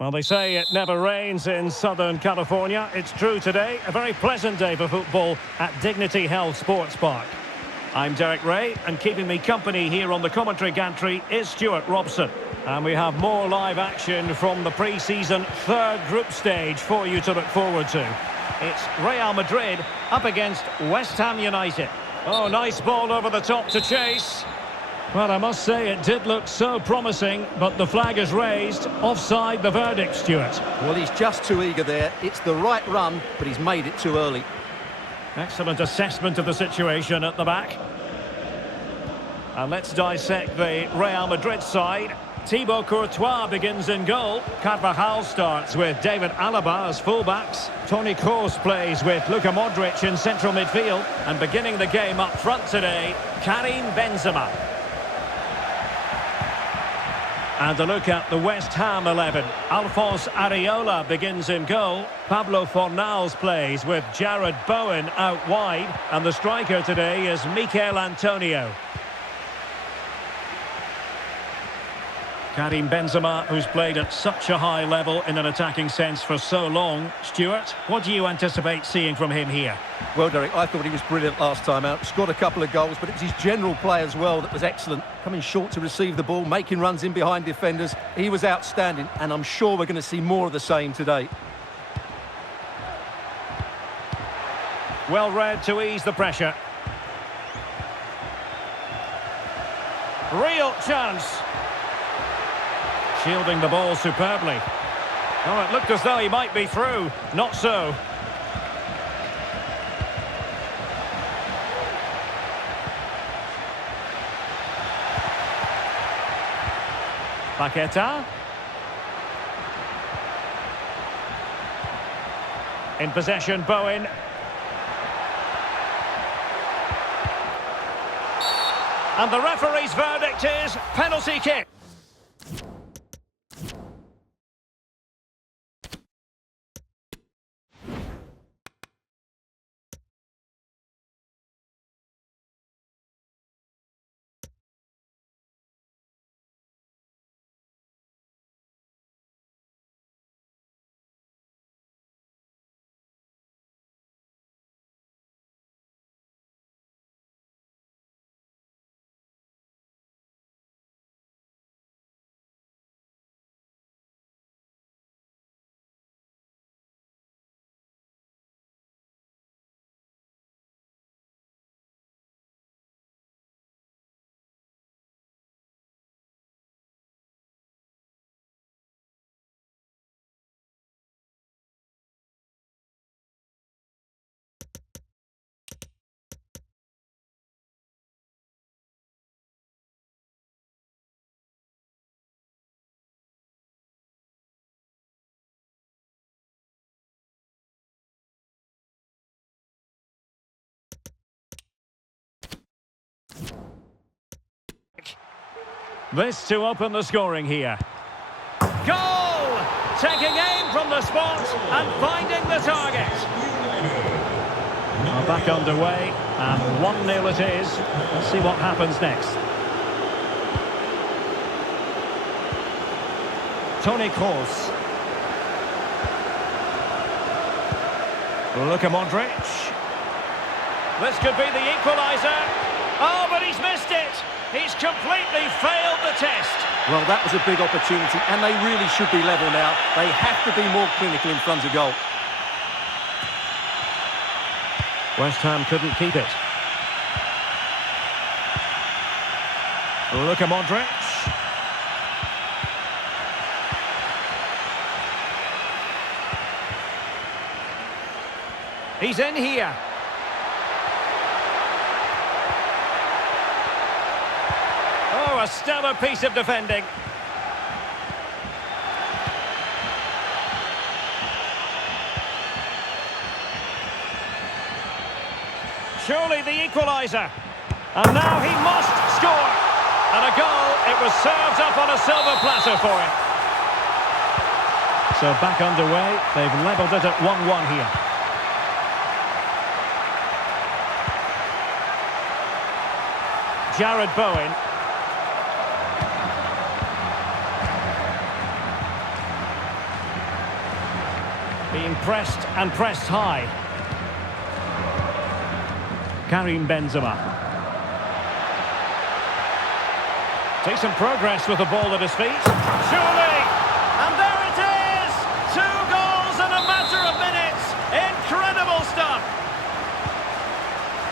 Well, they say it never rains in Southern California. It's true today. A very pleasant day for football at Dignity Health Sports Park. I'm Derek Ray, and keeping me company here on the commentary gantry is Stuart Robson. And we have more live action from the pre-season third group stage for you to look forward to. It's Real Madrid up against West Ham United. Oh, nice ball over the top to chase. Well, I must say it did look so promising, but the flag is raised. Offside the verdict, Stuart. Well, he's just too eager there. It's the right run, but he's made it too early. Excellent assessment of the situation at the back. And let's dissect the Real Madrid side. Thibaut Courtois begins in goal. Carvajal starts with David Alaba as fullbacks. Toni Kroos plays with Luka Modric in central midfield. And beginning the game up front today, Karim Benzema. And a look at the West Ham 11. Alphonse Areola begins in goal. Pablo Fornals plays with Jared Bowen out wide. And the striker today is Mikel Antonio. Karim Benzema, who's played at such a high level in an attacking sense for so long. Stuart, what do you anticipate seeing from him here? Well, Derek, I thought he was brilliant last time out. Scored a couple of goals, but it was his general play as well that was excellent. Coming short to receive the ball, making runs in behind defenders. He was outstanding, and I'm sure we're going to see more of the same today. Well read to ease the pressure. Real chance. Shielding the ball superbly. Oh, it looked as though he might be through. Not so. Paqueta. In possession, Bowen. And the referee's verdict is penalty kick. This to open the scoring here. Goal! Taking aim from the spot and finding the target. Now back underway, and 1-0 it is. Let's see what happens next. Toni Kroos. Luka Modric. This could be the equaliser. Oh, but he's missed it. He's completely failed the test. Well, that was a big opportunity, and they really should be level now. They have to be more clinical in front of goal. West Ham couldn't keep it. Luka Modric. He's in here. Oh, a stellar piece of defending. Surely the equaliser. And now he must score. And a goal. It was served up on a silver platter for him. So back underway. They've levelled it at 1-1 here. Jared Bowen. Being pressed and pressed high. Karim Benzema. Decent progress with the ball at his feet. Surely! And there it is! 2 goals in a matter of minutes! Incredible stuff!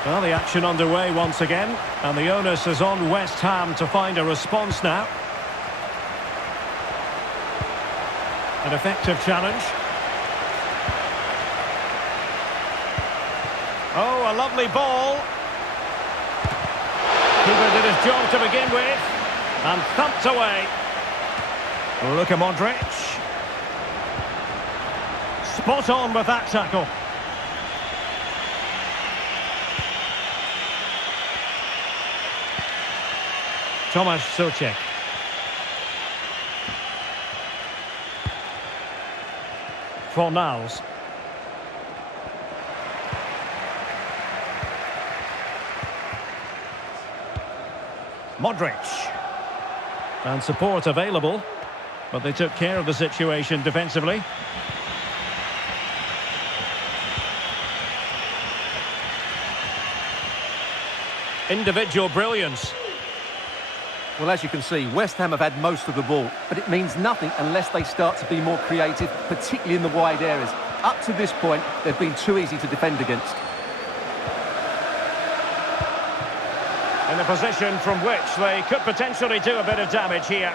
Well, the action underway once again, and the onus is on West Ham to find a response now. An effective challenge. Oh, a lovely ball. Keeper did his job to begin with, and thumped away. Luka Modric. Spot on with that tackle. Tomasz Suchek. Fornals. Modric. And support available, but they took care of the situation defensively. Individual brilliance. Well, as you can see, West Ham have had most of the ball, but it means nothing unless they start to be more creative, particularly in the wide areas. Up to this point, they've been too easy to defend against. In a position from which they could potentially do a bit of damage here.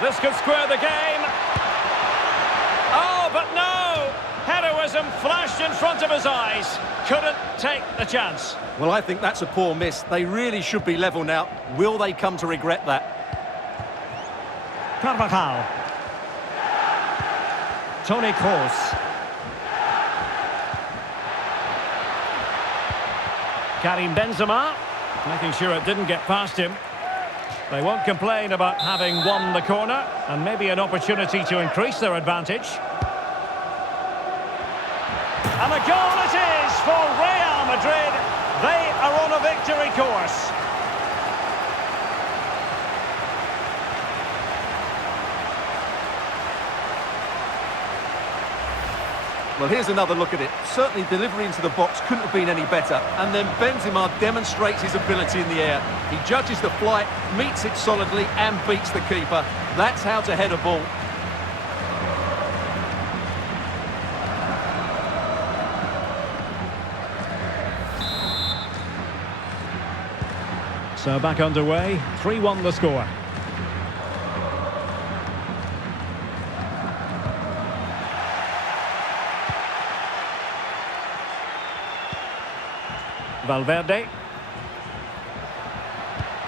This could square the game. Oh, but no! Heroism flashed in front of his eyes. Couldn't take the chance. Well, I think that's a poor miss. They really should be level now. Will they come to regret that? Carvajal. Toni Kroos. Karim Benzema, making sure it didn't get past him. They won't complain about having won the corner, and maybe an opportunity to increase their advantage. And a goal it is for Real Madrid. They are on a victory course. Well, here's another look at it. Certainly delivery into the box couldn't have been any better. And then Benzema demonstrates his ability in the air. He judges the flight, meets it solidly and beats the keeper. That's how to head a ball. So back underway, 3-1 the score. Valverde.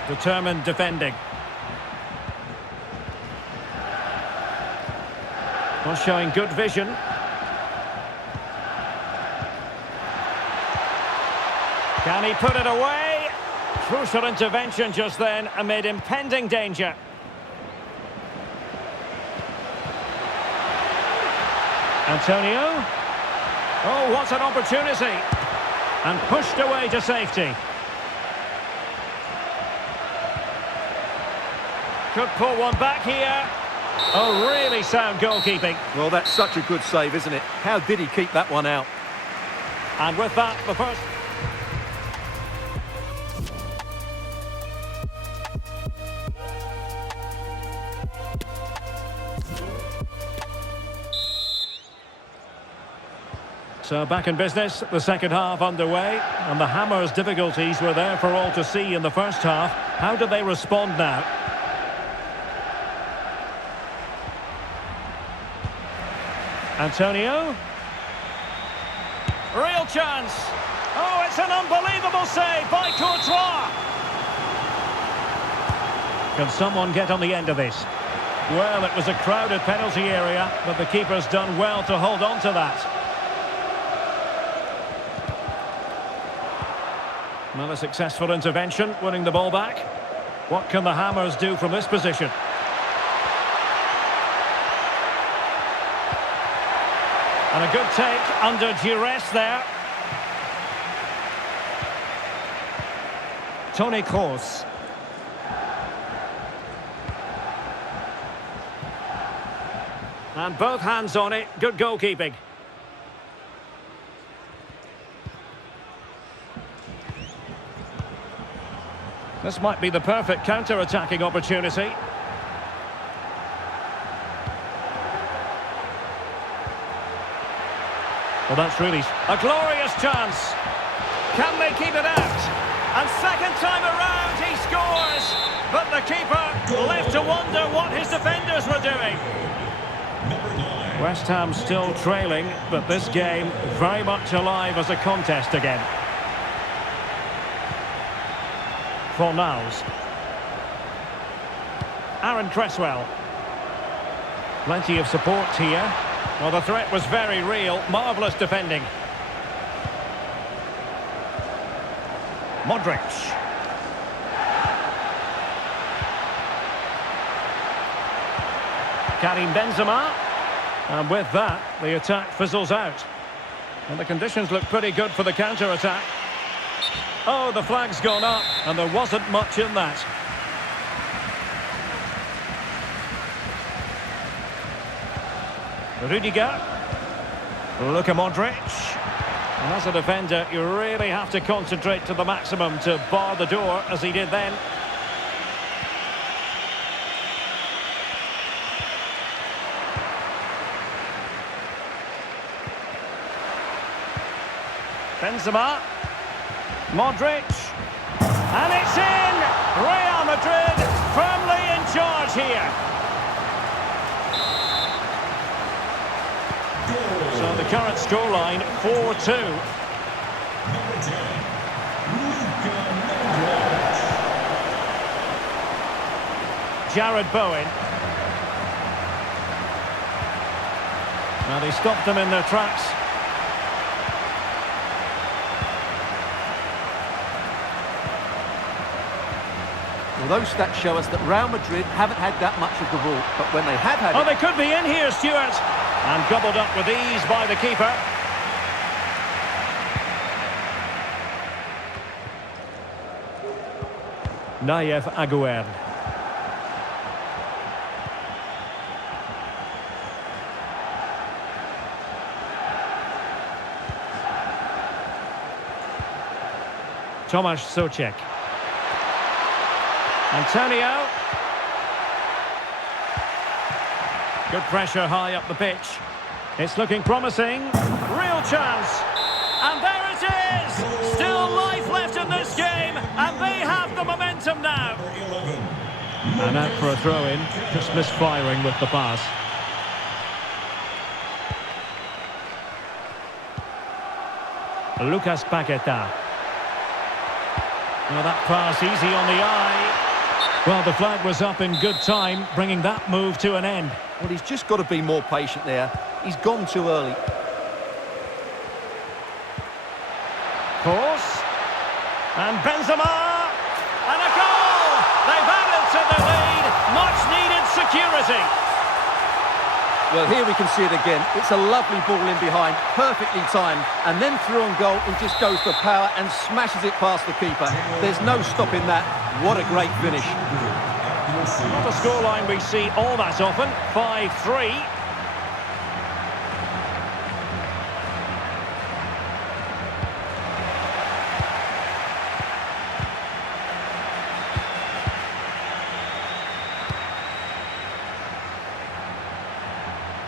Determined defending. Not showing good vision. Can he put it away? Crucial intervention just then amid impending danger. Antonio. Oh, what an opportunity. And pushed away to safety. Could pull one back here. Oh, really sound goalkeeping. Well, that's such a good save, isn't it? How did he keep that one out? And with that, the first... So back in business, the second half underway, and the Hammers' difficulties were there for all to see in the first half. How do they respond now? Antonio. Real chance. Oh, it's an unbelievable save by Courtois. Can someone get on the end of this? Well, it was a crowded penalty area, but the keeper's done well to hold on to that. Well, a successful intervention, winning the ball back. What can the Hammers do from this position? And a good take under duress there. Toni Kroos. And both hands on it. Good goalkeeping. This might be the perfect counter-attacking opportunity. Well, that's really a glorious chance. Can they keep it out? And second time around, he scores. But the keeper left to wonder what his defenders were doing. West Ham still trailing, but this game very much alive as a contest again. Fornals. Aaron Cresswell. Plenty of support here. Well, the threat was very real. Marvellous defending. Modric. Karim Benzema. And with that, the attack fizzles out. And the conditions look pretty good for the counter-attack. Oh, the flag's gone up, and there wasn't much in that. Rudiger. Luka Modric. And as a defender, you really have to concentrate to the maximum to bar the door, as he did then. Benzema. Modric. And it's in! Real Madrid firmly in charge here. So the current scoreline, 4-2. Jared Bowen. Now they stopped them in their tracks. Well, those stats show us that Real Madrid haven't had that much of the ball, but when they have had it... Oh, they could be in here, Stuart. And gobbled up with ease by the keeper. Nayef Aguerd. Tomasz Souček. Antonio. Good pressure high up the pitch. It's looking promising. Real chance. And there it is! Still life left in this game, and they have the momentum now. And out for a throw-in. Just misfiring with the pass. Lucas Paqueta. Well, that pass easy on the eye. Well, the flag was up in good time, bringing that move to an end. Well, he's just got to be more patient there. He's gone too early. Course. And Benzema. And a goal! They've added to the lead. Much needed security. Well, here we can see it again. It's a lovely ball in behind, perfectly timed. And then through on goal, he just goes for power and smashes it past the keeper. There's no stopping that. What a great finish. Not a scoreline we see all that often. 5-3.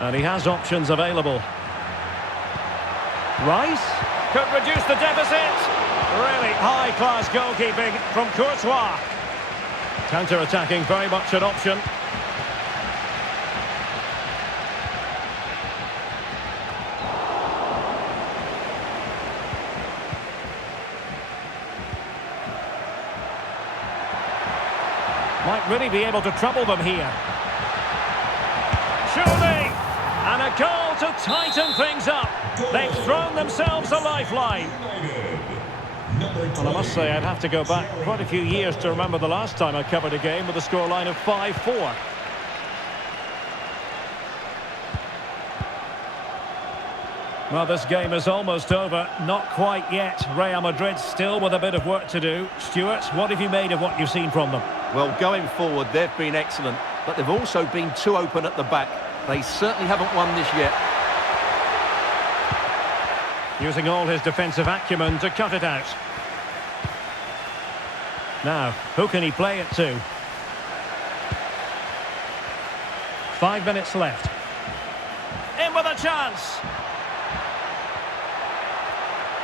And he has options available. Rice could reduce the deficit. Really high-class goalkeeping from Courtois. Counter-attacking, very much an option. Might really be able to trouble them here. Surely! And a goal to tighten things up. They've thrown themselves a lifeline. Well, I must say, I'd have to go back quite a few years to remember the last time I covered a game with a scoreline of 5-4. Well, this game is almost over. Not quite yet. Real Madrid still with a bit of work to do. Stuart, what have you made of what you've seen from them? Well, going forward, they've been excellent, but they've also been too open at the back. They certainly haven't won this yet. Using all his defensive acumen to cut it out. Now, who can he play it to? 5 minutes left. In with a chance.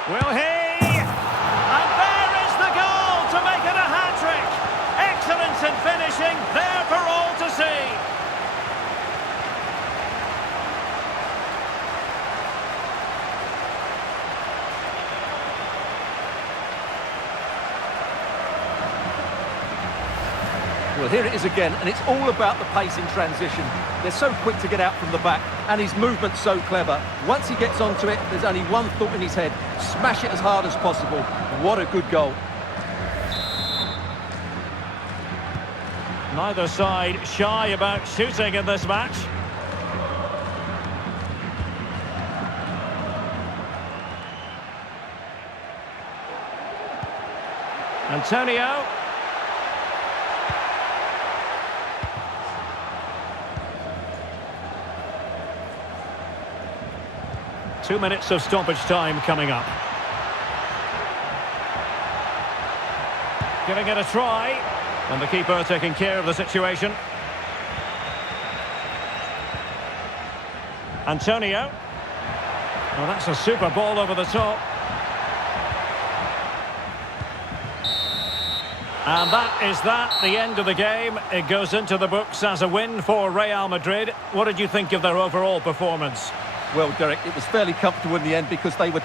Will he? And there is the goal to make it a hat-trick. Excellence in finishing, there for all to see. Well, here it is again, and it's all about the pace in transition. They're so quick to get out from the back, and his movement's so clever. Once he gets onto it, there's only one thought in his head: smash it as hard as possible. What a good goal. Neither side shy about shooting in this match. Antonio. 2 minutes of stoppage time coming up. Giving it a try. And the keeper taking care of the situation. Antonio. Well, that's a super ball over the top. And that is the end of the game. It goes into the books as a win for Real Madrid. What did you think of their overall performance? Well, Derek, it was fairly comfortable in the end because they were